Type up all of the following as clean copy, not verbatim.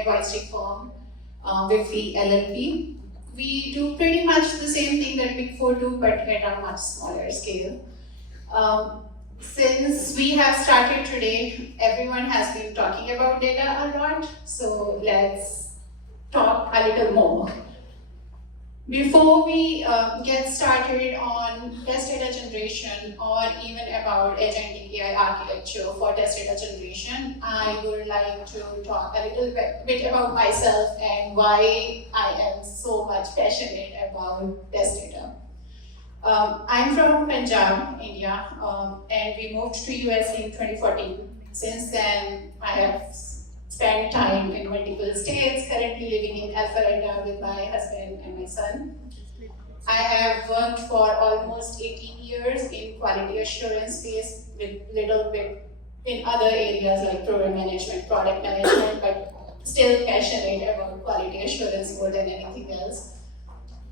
advisory firm, Wipfli LLP. We do pretty much the same thing that Big Four do, but at a much smaller scale. Since we have started today, everyone has been talking about data a lot, so let's talk a little more. Before we get started on test data generation or even about Agentic AI architecture for test data generation, I would like to talk a little bit about myself and why I am so much passionate about test data. I'm from Punjab, India, and we moved to US in 2014. Since then, I have spent time in multiple states, currently living in Alpharetta with my husband and my son. I have worked for almost 18 years in quality assurance space with little bit in other areas like program management, product management, but still passionate about quality assurance more than anything else.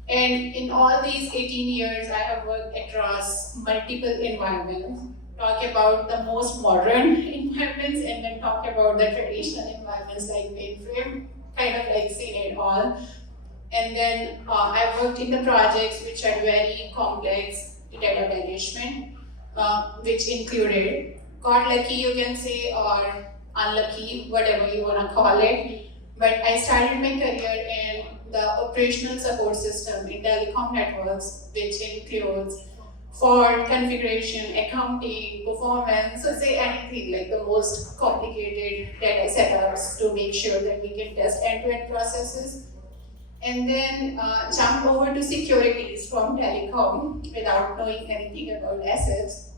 And in all these 18 years, I have worked across multiple environments. Talk about the most modern environments and then talk about the traditional environments like mainframe, kind of like seen it all. And then I've worked in the projects which are very complex data management, which included got lucky, you can say, or unlucky, whatever you want to call it. But I started my career in the operational support system in telecom networks, which includes for configuration, accounting, performance, so say anything like the most complicated data setups to make sure that we can test end-to-end processes. And then jump over to securities from telecom without knowing anything about assets.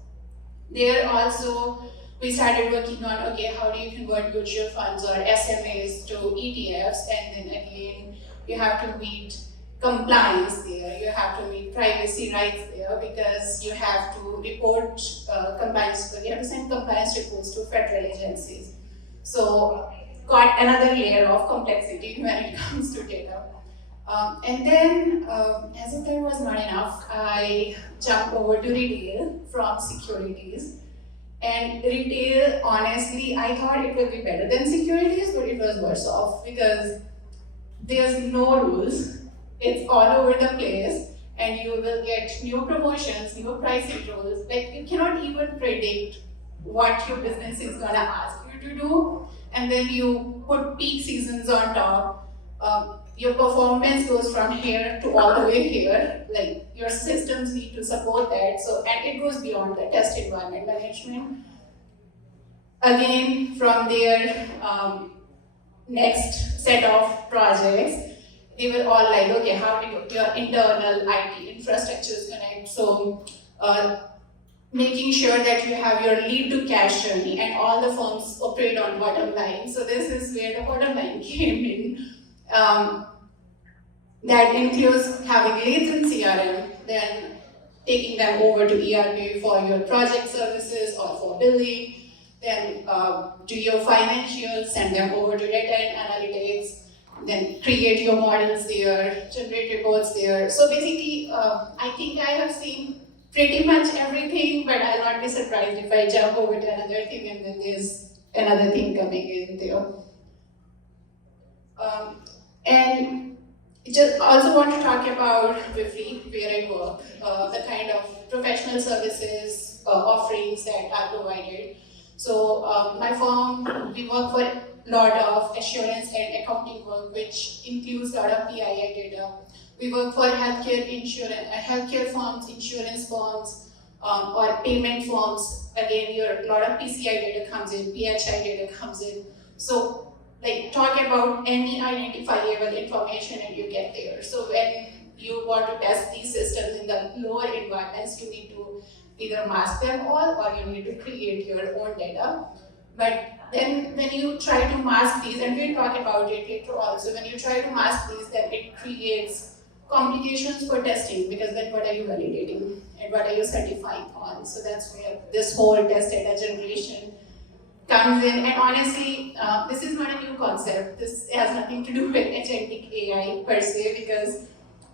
There also, we started working on, okay, how do you convert mutual funds or SMAs to ETFs, and then again, you have to meet compliance there, you have to meet privacy rights there, because you have to report compliance, you have to send compliance reports to federal agencies. So, got another layer of complexity when it comes to data. And then, as if that was not enough, I jumped over to retail from securities. And retail, honestly, I thought it would be better than securities, but it was worse off because there's no rules. It's all over the place, and you will get new promotions, new pricing rules. Like, you cannot even predict what your business is gonna ask you to do, and then you put peak seasons on top. Your performance goes from here to all the way here. Like, your systems need to support that. So, and it goes beyond the test environment management. Again, from their next set of projects, they were all like, okay, how do your internal IT infrastructures connect? So, making sure that you have your lead to cash journey, and all the firms operate on bottom line. So this is where the bottom line came in. That includes having leads in CRM, then taking them over to ERP for your project services or for billing, then do your financials, send them over to data and analytics, then create your models there, generate reports there. So basically, I think I have seen pretty much everything, but I'll not be surprised if I jump over to another thing and then there's another thing coming in there. And just also want to talk about Wipfli, where I work, the kind of professional services offerings that are provided. So my firm, we work for a lot of assurance and accounting work, which includes a lot of PII data. We work for healthcare insurance, healthcare firms, insurance firms, or payment firms. Again, a lot of PCI data comes in, PHI data comes in. So, like, talk about any identifiable information and you get there. So when you want to test these systems in the lower environments, you need to either mask them all or you need to create your own data. But then when you try to mask these, and we'll talk about it later also, when you try to mask these, then it creates complications for testing, because then what are you validating and what are you certifying on? So that's where this whole test data generation comes in. And honestly, this is not a new concept. This has nothing to do with agentic AI per se, because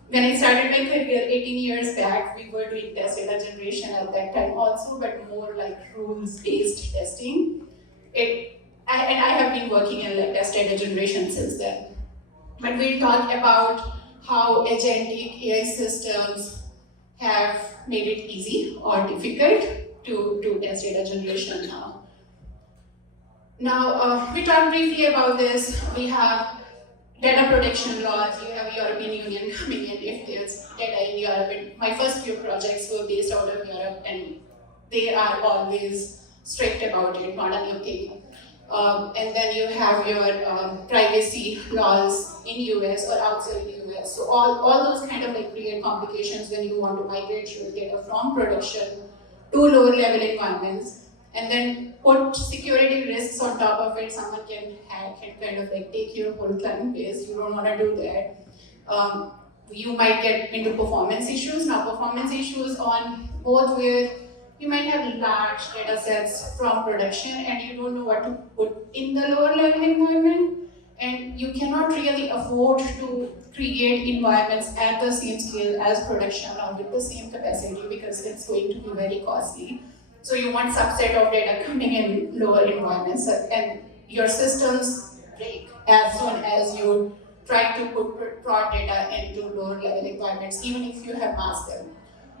when I started my career 18 years back, we were doing test data generation at that time also, but more like rules-based testing. It I have been working in like test data generation since then. But we'll talk about how agentic AI systems have made it easy or difficult to do test data generation now. Now, we talked briefly about this. We have data protection laws. You have European Union coming in if there's data in Europe. And my first few projects were based out of Europe, and they are always strict about it, not a new thing. And then you have your privacy laws in US or outside the US. So all those kind of like create complications when you want to migrate your data from production to lower level environments, and then put security risks on top of it. Someone can hack and kind of like take your whole client base. You don't want to do that. You might get into performance issues. Now, performance issues on both where you might have large data sets from production and you don't know what to put in the lower level environment, and you cannot really afford to create environments at the same scale as production or with the same capacity because it's going to be very costly. So you want subset of data coming in lower environments, and your systems break as soon as you try to put prod data into lower level environments, even if you have masked them.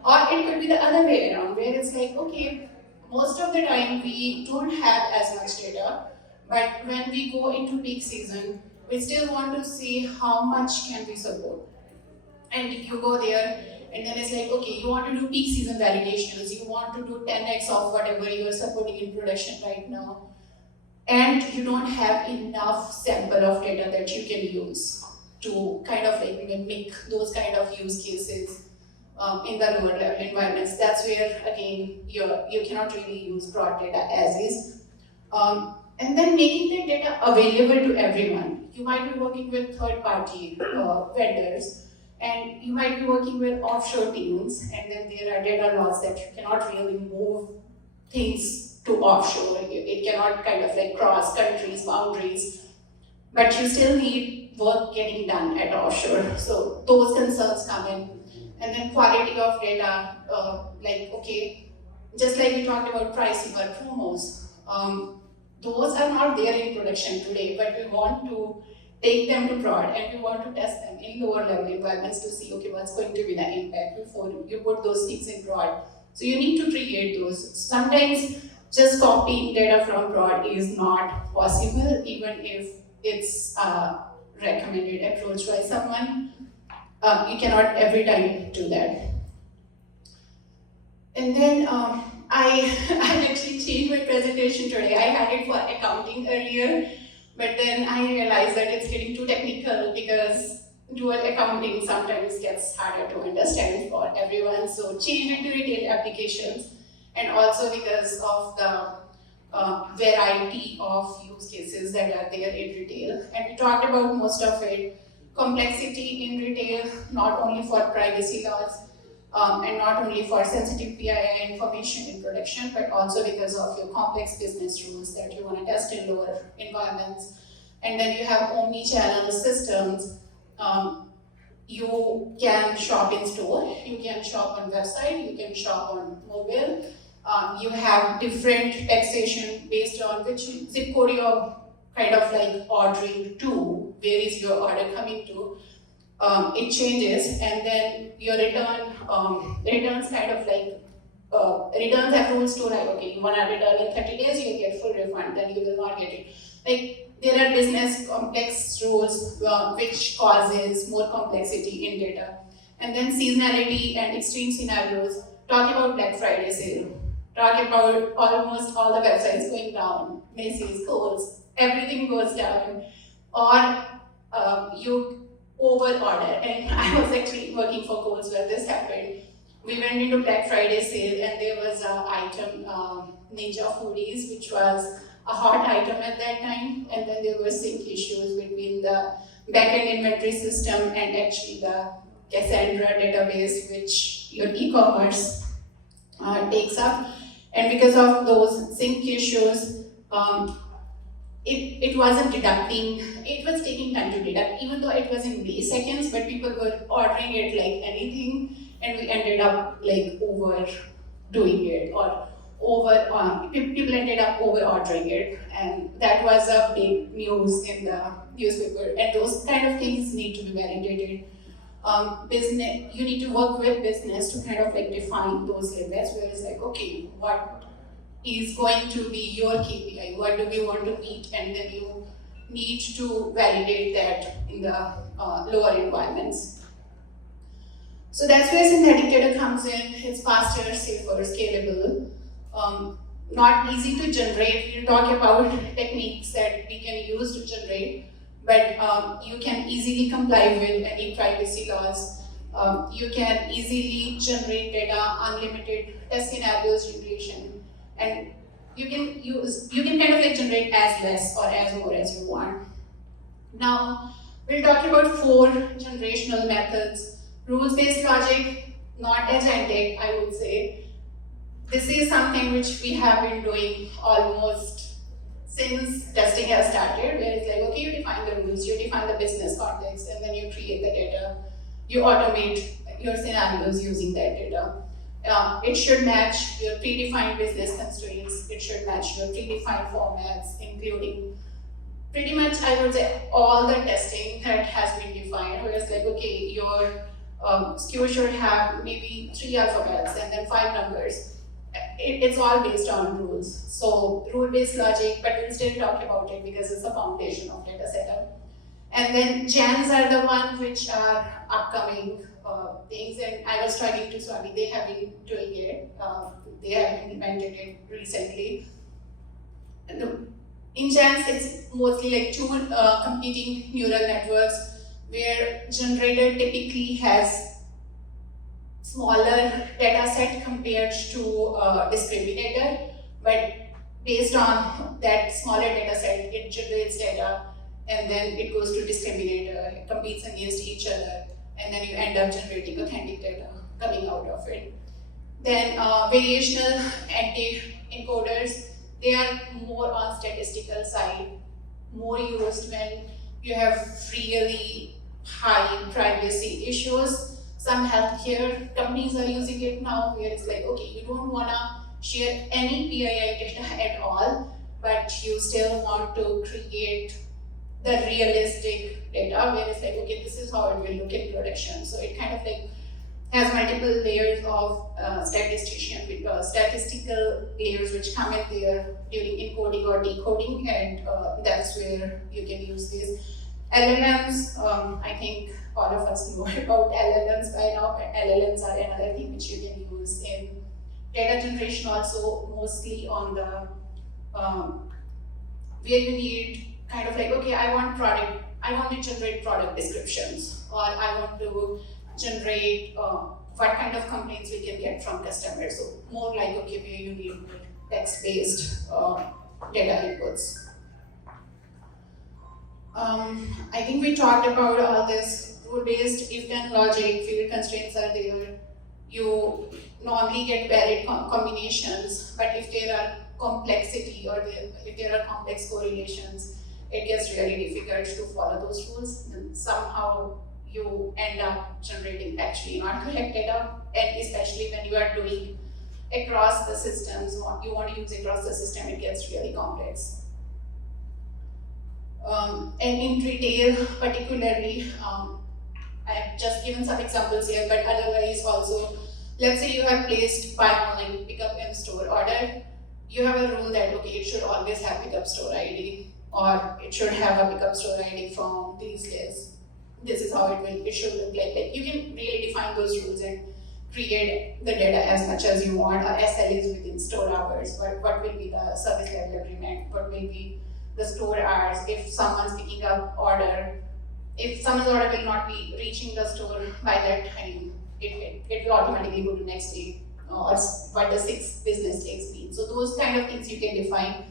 Or it could be the other way around, where it's like, okay, most of the time we don't have as much data, but when we go into peak season, we still want to see how much can we support. And you go there, and then it's like, okay, you want to do peak season validations, you want to do 10x of whatever you are supporting in production right now, and you don't have enough sample of data that you can use to kind of like mimic those kind of use cases in the lower level environments. That's where, again, you cannot really use broad data as is. And then making the data available to everyone. You might be working with third-party vendors, and you might be working with offshore teams, and then there are data laws that you cannot really move things to offshore. It cannot kind of like cross countries, boundaries, but you still need work getting done at offshore. So those concerns come in. And then quality of data, like, okay, just like we talked about pricing or promos, those are not there in production today, but we want to take them to prod and we want to test them in lower level environments to see, okay, what's going to be the impact before you put those things in prod. So you need to create those. Sometimes just copying data from prod is not possible, even if it's a recommended approach by someone. You cannot every time do that. And then I actually changed my presentation today. I had it for accounting earlier, but then I realized that it's getting too technical because dual accounting sometimes gets harder to understand for everyone. So change it to retail applications, and also because of the variety of use cases that are there in retail. And we talked about most of it. Complexity in retail, not only for privacy laws and not only for sensitive PII information in production, but also because of your complex business rules that you want to test in lower environments. And then you have omni-channel systems. You can shop in store, you can shop on website, you can shop on mobile. You have different taxation based on which zip code you're kind of like ordering to, where is your order coming to, it changes, and then your returns kind of like, returns have rules to like, okay, you want to return in 30 days, you'll get full refund, then you will not get it. Like, there are business complex rules which causes more complexity in data. And then seasonality and extreme scenarios, talk about Black Friday sale, talk about almost all the websites going down, Macy's, Kohl's, everything goes down, or you over order. And I was actually working for Kohl's when this happened. We went into Black Friday sale and there was an item, Ninja Foodies, which was a hot item at that time, and then there were sync issues between the backend inventory system and actually the Cassandra database, which your e-commerce takes up. And because of those sync issues, it wasn't deducting, it was taking time to deduct, even though it was in milliseconds, but people were ordering it like anything, and we ended up like overdoing it or people ended up over ordering it, and that was a big news in the newspaper. And those kind of things need to be validated. Business, you need to work with business to kind of like define those limits, where it's like, okay, what is going to be your KPI? What do we want to meet? And then you need to validate that in the lower environments. So that's where synthetic data comes in. It's faster, safer, scalable. Not easy to generate. We'll talk about techniques that we can use to generate, but you can easily comply with any privacy laws. You can easily generate data, unlimited test scenarios generation, and you can kind of like generate as less or as more as you want. Now, we'll talk about 4 generational methods. Rules-based logic, not agentic, I would say. This is something which we have been doing almost since testing has started, where it's like, okay, you define the rules, you define the business context, and then you create the data. You automate your scenarios using that data. It should match your predefined business constraints. It should match your predefined formats, including pretty much, I would say, all the testing that has been defined, where it's like, okay, your SKU should have maybe 3 alphabets and then 5 numbers. It's all based on rules. So rule-based logic, but we'll still talk about it because it's the foundation of data setup. And then GANs are the ones which are upcoming things, and I was talking to Swami, they have been doing it. They have implemented it recently. In GANs, it's mostly like 2 competing neural networks, where generator typically has smaller data set compared to discriminator, but based on that smaller data set, it generates data, and then it goes to discriminator, it competes against each other, and then you end up generating authentic data coming out of it. Then variational anti-encoders, they are more on statistical side, more used when you have really high privacy issues. Some healthcare companies are using it now, where it's like, okay, you don't want to share any PII data at all, but you still want to create the realistic data, where it's like, okay, this is how it will look in production. So it kind of like has multiple layers of statistical layers which come in there during encoding or decoding, and that's where you can use this. LLMs, I think all of us know about LLMs by now, but LLMs are another thing which you can use in data generation also, mostly on the, where you need kind of like, okay, I want to generate product descriptions, or I want to generate what kind of complaints we can get from customers. So more like, okay, where you need text-based data inputs. I think we talked about all this rule-based if-then logic, field constraints are there. You normally get valid combinations, but if there are complexity or if there are complex correlations, it gets really difficult to follow those rules. And somehow you end up generating actually not correct data, and especially when you are doing across the systems, you want to use across the system, it gets really complex. And in retail particularly, I have just given some examples here, but otherwise also, let's say you have placed buy online, pick up in store order, you have a rule that, okay, it should always have pickup store ID, or it should have a pickup store ID from these days. This is how it should look like. Like, you can really define those rules and create the data as much as you want. Or SLAs within store hours, what will be the service level agreement, what will be the store hours, if someone's picking up order, if someone's order will not be reaching the store by that time, it will automatically go to next day, or what the 6 business days mean. So those kind of things you can define.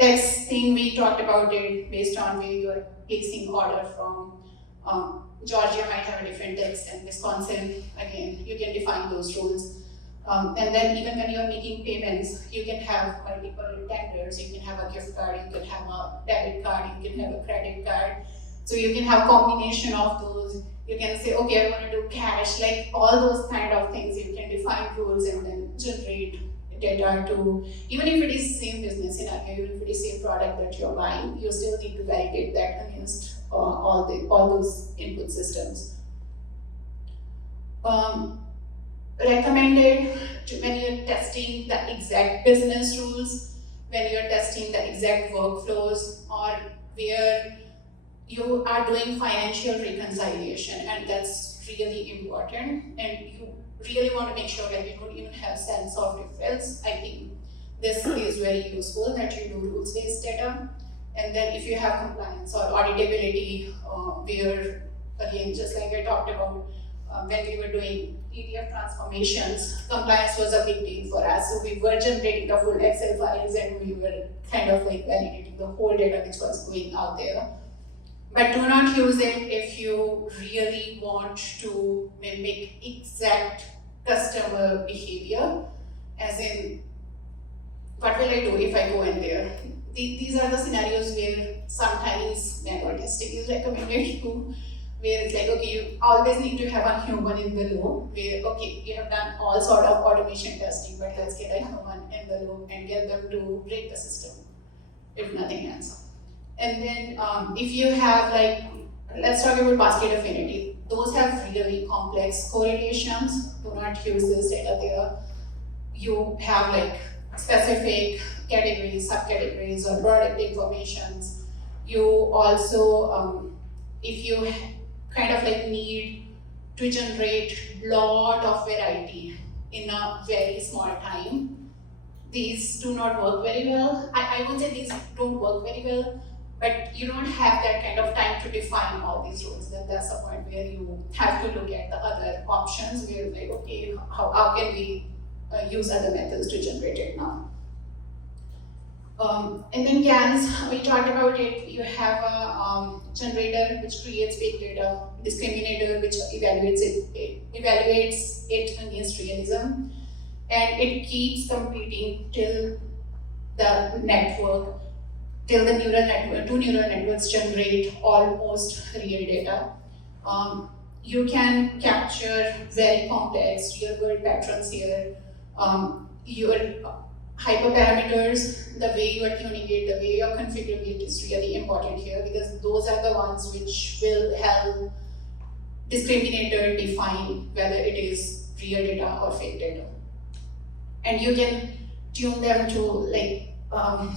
Next thing we talked about it based on where you're placing order from. Georgia might have a different text, and Wisconsin, again, you can define those rules. And then even when you're making payments, you can have multiple tenders, you can have a gift card, you can have a debit card, you can have a credit card. So you can have combination of those. You can say, okay, I want to do cash, like all those kind of things. You can define rules and then generate data to, even if it is same business scenario, even if it is same product that you're buying, you still need to validate that against all those input systems. Recommended when you're testing the exact business rules, when you're testing the exact workflows, or where you are doing financial reconciliation, and that's really important, and you really want to make sure that you don't even have sense of difference. I think this is very useful that you do rules-based data. And then if you have compliance or auditability, where, again, just like I talked about, when we were doing ETF transformations, compliance was a big deal for us. So we were generating the full Excel files and we were kind of like validating the whole data which was going out there. But do not use it if you really want to mimic exact customer behavior, as in, what will I do if I go in there? These are the scenarios where sometimes manual testing is recommended too, where it's like, okay, you always need to have a human in the loop, where, okay, you have done all sort of automation testing, but let's get a human in the loop and get them to break the system, if nothing else. And then if you have like, let's talk about basket affinity. Those have really complex correlations. Do not use this data there. You have like specific categories, subcategories, or product informations. You also, if you kind of like need to generate lot of variety in a very small time, these do not work very well. I would say these don't work very well, but you don't have that kind of time to define all these rules. Then that's the point where you have to look at the other options, where like, okay, how can we use other methods to generate it now? And then GANs, we talked about it. You have a generator which creates fake data, discriminator which evaluates it against realism, and it keeps competing till the network, till the neural network, two neural networks generate almost real data. You can capture very complex real-world patterns here. Your hyperparameters, the way you are tuning it, the way you are configuring it is really important here, because those are the ones which will help discriminator define whether it is real data or fake data. And you can tune them to, like,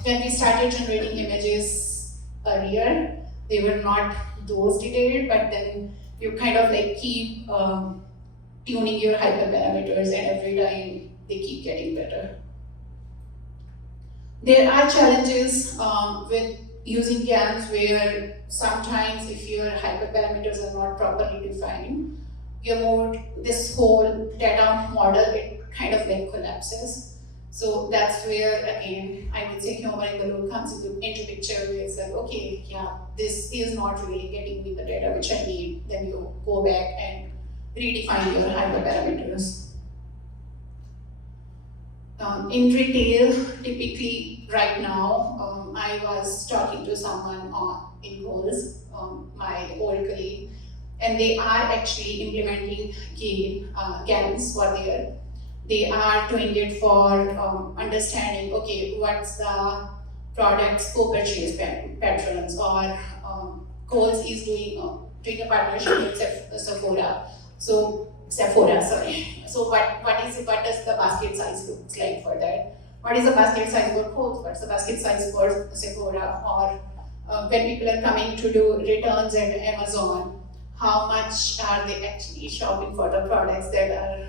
when we started generating images earlier, they were not those detailed, but then you kind of like keep tuning your hyperparameters, and every time they keep getting better. There are challenges with using GANs where sometimes if your hyperparameters are not properly defined, this whole data model, it kind of like collapses. So that's where, again, I would say human in the loop comes into picture, where it's like, okay, yeah, this is not really getting me the data which I need. Then you go back and redefine your hyperparameters. In retail, typically right now, I was talking to someone in Goals, my old colleague, and they are actually implementing GANs for there. They are doing it for understanding, okay, what's the product's co-purchase patterns, or Kohl's is doing a partnership with Sephora. So what does the basket size look like for that? What is the basket size for Kohl's? What's the basket size for Sephora? Or when people are coming to do returns at Amazon, how much are they actually shopping for the products that are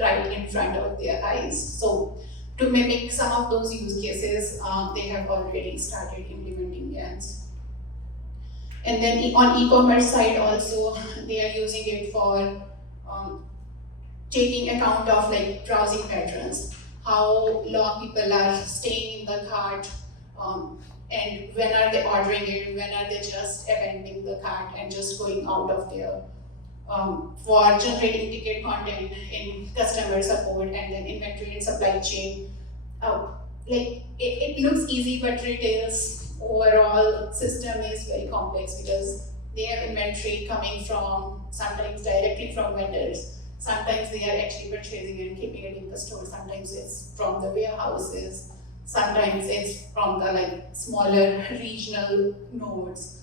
right in front of their eyes? So to mimic some of those use cases, they have already started implementing GANs. And then on e-commerce side also, they are using it for taking account of like browsing patterns, how long people are staying in the cart, and when are they ordering it, when are they just abandoning the cart and just going out of there. For generating ticket content in customer support, and then inventory and supply chain. Like it looks easy, but retail's overall system is very complex, because they have inventory coming from sometimes directly from vendors. Sometimes they are actually purchasing and keeping it in the store. Sometimes it's from the warehouses. Sometimes it's from the smaller regional nodes.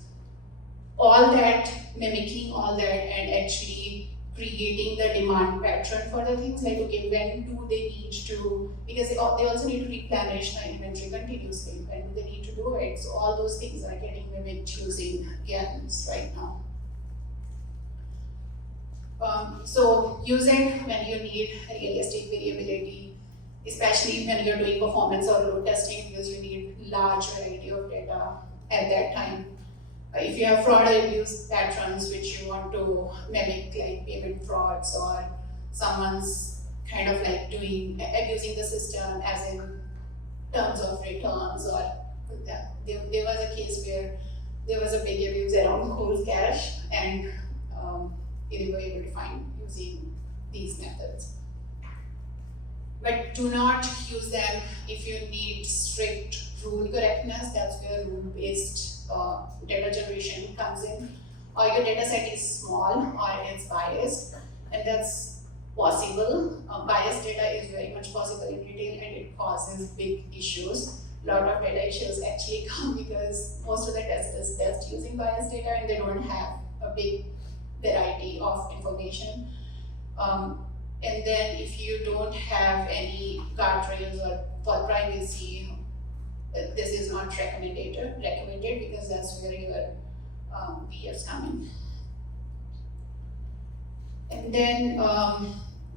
All that, mimicking all that, and actually creating the demand pattern for the things like, okay, when do they need to, because they also need to replenish the inventory continuously. When do they need to do it? So all those things are getting mimicked using GANs right now. So using when you need realistic variability, especially when you're doing performance or load testing, because you need large variety of data at that time. If you have fraud or abuse patterns which you want to mimic, like payment frauds, or someone's kind of doing abusing the system as in terms of returns, or there was a case where there was a big abuse around cold cash, and they were able to find using these methods. But do not use them if you need strict rule correctness. That's where rule-based data generation comes in. Or your data set is small or it's biased, and that's possible. Biased data is very much possible in retail, and it causes big issues. A lot of data issues actually come because most of the testers test using biased data and they don't have a big variety of information. And then if you don't have any guardrails or for privacy, this is not recommended because that's where your VFs come in. And then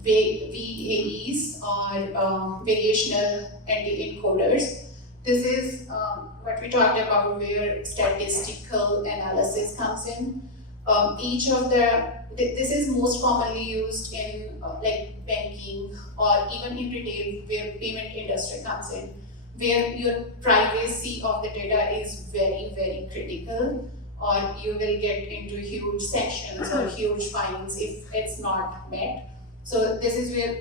VAEs or variational anti-encoders. This is what we talked about, where statistical analysis comes in. Each of this is most commonly used in banking or even in retail, where payment industry comes in, where your privacy of the data is very, very critical, or you will get into huge sanctions or huge fines if it's not met. So this is where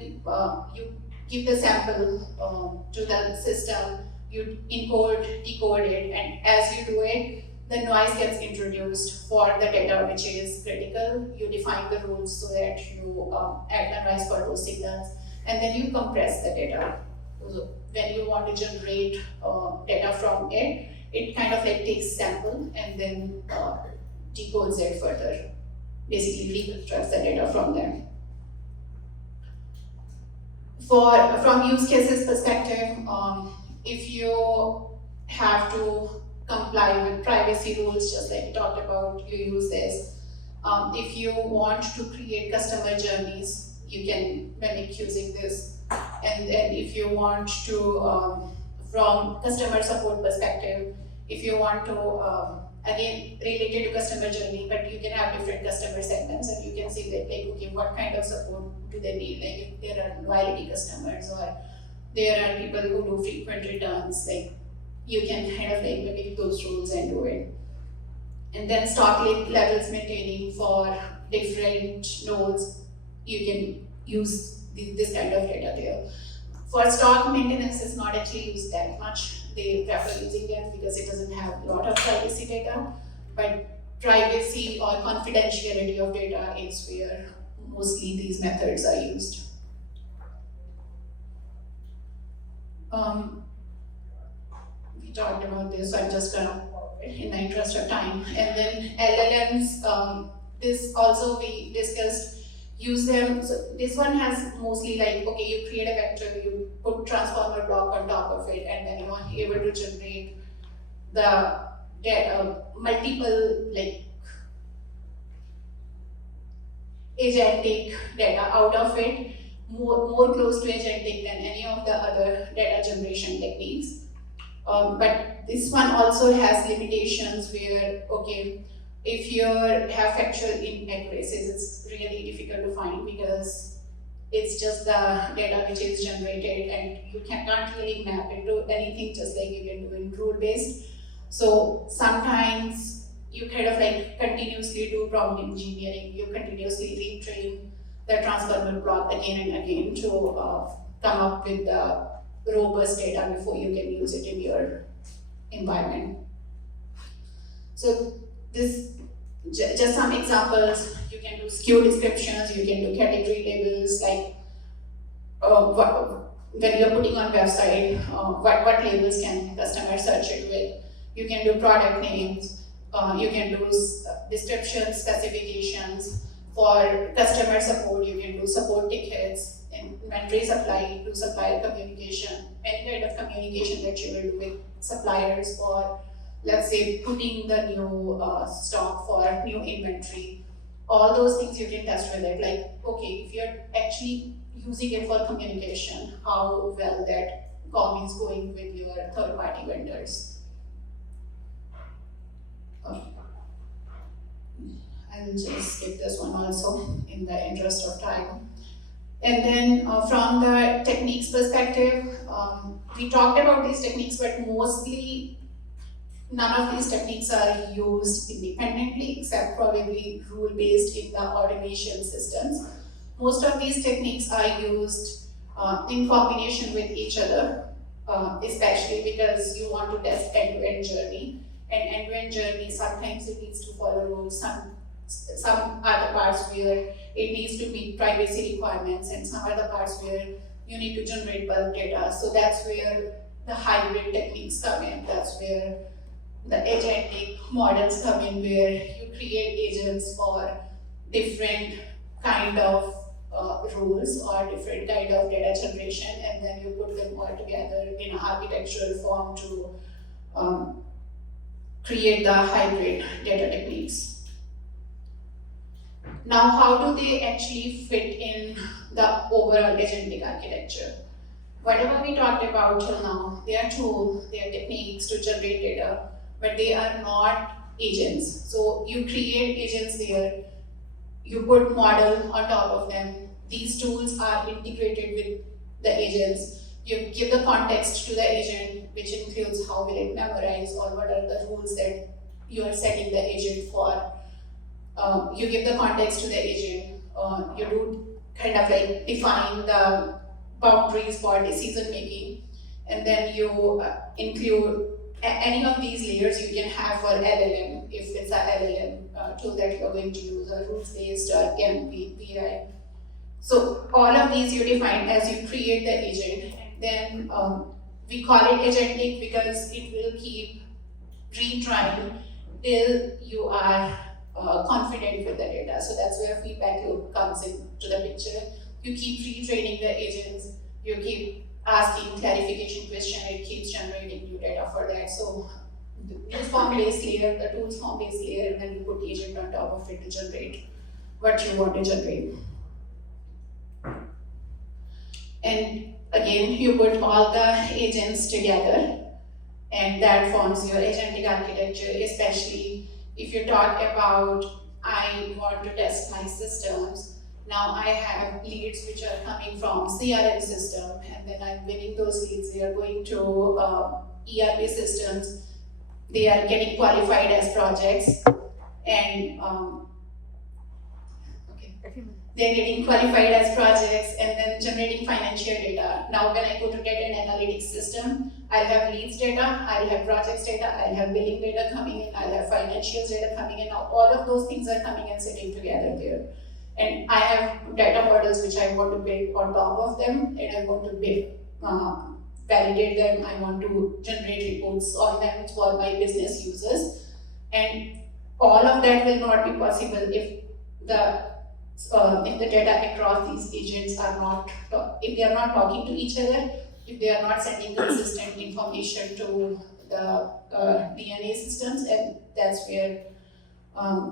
you give the sample to the system, you encode, decode it, and as you do it, the noise gets introduced for the data which is critical. You define the rules so that you add the noise for those signals, and then you compress the data. So when you want to generate data from it, it kind of takes sample and then decodes it further, basically reconstructs the data from there. From use cases perspective, if you have to comply with privacy rules, just like we talked about, you use this. If you want to create customer journeys, you can mimic using this. And then if you want to, from customer support perspective, if you want to, again, related to customer journey, but you can have different customer segments, and you can say that, okay, what kind of support do they need? If there are loyalty customers, or there are people who do frequent returns, you can kind of mimic those rules and do it. And then stock levels maintaining for different nodes, you can use this kind of data there. For stock maintenance, it's not actually used that much. They prefer using it because it doesn't have a lot of privacy data, but privacy or confidentiality of data is where mostly these methods are used. We talked about this, so I'm just gonna in the interest of time. And then LLMs, this also we discussed, use them. So this one has mostly okay, you create a vector, you put transformer block on top of it, and then you are able to generate the multiple agentic data out of it, more close to agentic than any of the other data generation techniques. But this one also has limitations where, okay, if you have factual inaccuracies, it's really difficult to find because it's just the data which is generated, and you can't really map it to anything just like you can do in rule-based. So sometimes you kind of continuously do prompt engineering, you continuously retrain the transformer block again and again to come up with the robust data before you can use it in your environment. So this Just some examples, you can do SKU descriptions, you can do category labels, like when you're putting on website, what labels can customers search it with. You can do product names, you can do descriptions, specifications. For customer support, you can do support tickets, inventory supply, to supplier communication, any kind of communication that you will do with suppliers, or let's say putting the new stock for new inventory. All those things you can test with it. Like, okay, if you're actually using it for communication, how well that comm is going with your third-party vendors. I'll just skip this one also in the interest of time. And then from the techniques perspective, we talked about these techniques, but mostly none of these techniques are used independently, except probably rule-based in the automation systems. Most of these techniques are used in combination with each other, especially because you want to test end-to-end journey. And end-to-end journey, sometimes it needs to follow rules, some other parts where it needs to meet privacy requirements, and some other parts where you need to generate bulk data. So that's where the hybrid techniques come in. That's where the agentic models come in, where you create agents for different kind of rules or different kind of data generation, and then you put them all together in an architectural form to create the hybrid data techniques. Now, how do they actually fit in the overall agentic architecture? Whatever we talked about till now, they are tools, they are techniques to generate data, but they are not agents. So you create agents there, you put model on top of them. These tools are integrated with the agents. You give the context to the agent, which includes how will it memorize, or what are the rules that you are setting the agent for. You give the context to the agent. You do kind of like define the boundaries for decision making, and then you include any of these layers you can have for LLM, if it's a LLM tool that you're going to use, or rules-based, or can be VI. So all of these you define as you create the agent, and then we call it agentic because it will keep retrying till you are confident with the data. So that's where feedback loop comes into the picture. You keep retraining the agents, you keep asking clarification question, it keeps generating new data for that. So the form-based layer, the tools form-based layer, and then you put agent on top of it to generate what you want to generate. And again, you put all the agents together, and that forms your agentic architecture, especially if you talk about, I want to test my systems. Now I have leads which are coming from CRM system, and then I'm winning those leads. They are going to ERP systems. They are getting qualified as projects, and they're getting qualified as projects, and then generating financial data. Now when I go to get an analytics system, I'll have leads data, I'll have projects data, I'll have billing data coming in, I'll have financials data coming in. Now all of those things are coming and sitting together there. And I have data models which I want to build on top of them, and I want to build, validate them, I want to generate reports on them for my business users. And all of that will not be possible if the data across these agents are not, if they are not talking to each other, if they are not sending consistent information to the DNA systems, and that's where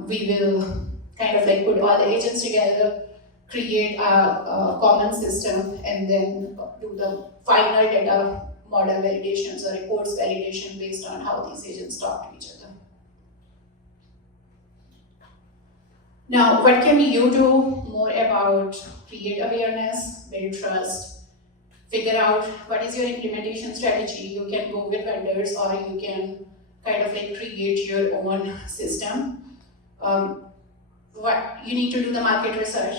we will kind of like put all the agents together, create a common system, and then do the final data model validations or reports validation based on how these agents talk to each other. Now, what can you do more about create awareness, build trust, figure out what is your implementation strategy? You can go with vendors, or you can kind of like create your own system. What you need to do the market research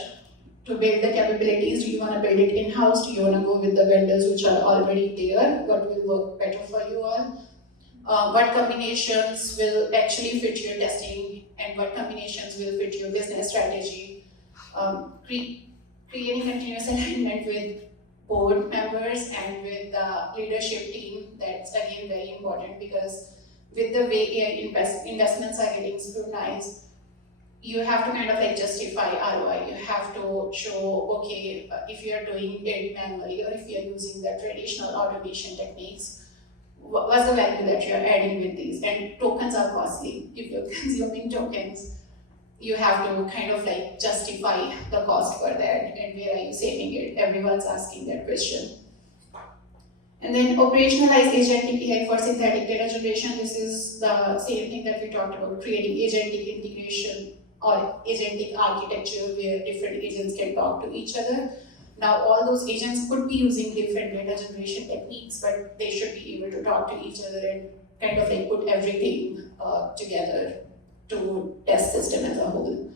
to build the capabilities. Do you want to build it in-house? Do you want to go with the vendors which are already there? What will work better for you all? What combinations will actually fit your testing and what combinations will fit your business strategy. Creating continuous alignment with board members and with the leadership team, that's again very important, because with the way AI investments are getting scrutinized, you have to kind of like justify ROI. You have to show, okay, if you're doing it manually or if you're using the traditional automation techniques, what's the value that you're adding with these? And tokens are costly. If you're consuming tokens, you have to kind of like justify the cost for that, and where are you saving it? Everyone's asking that question. And then operationalize agentic AI for synthetic data generation. This is the same thing that we talked about, creating agentic integration or agentic architecture where different agents can talk to each other. Now, all those agents could be using different data generation techniques, but they should be able to talk to each other and kind of like put everything together to test system as a whole.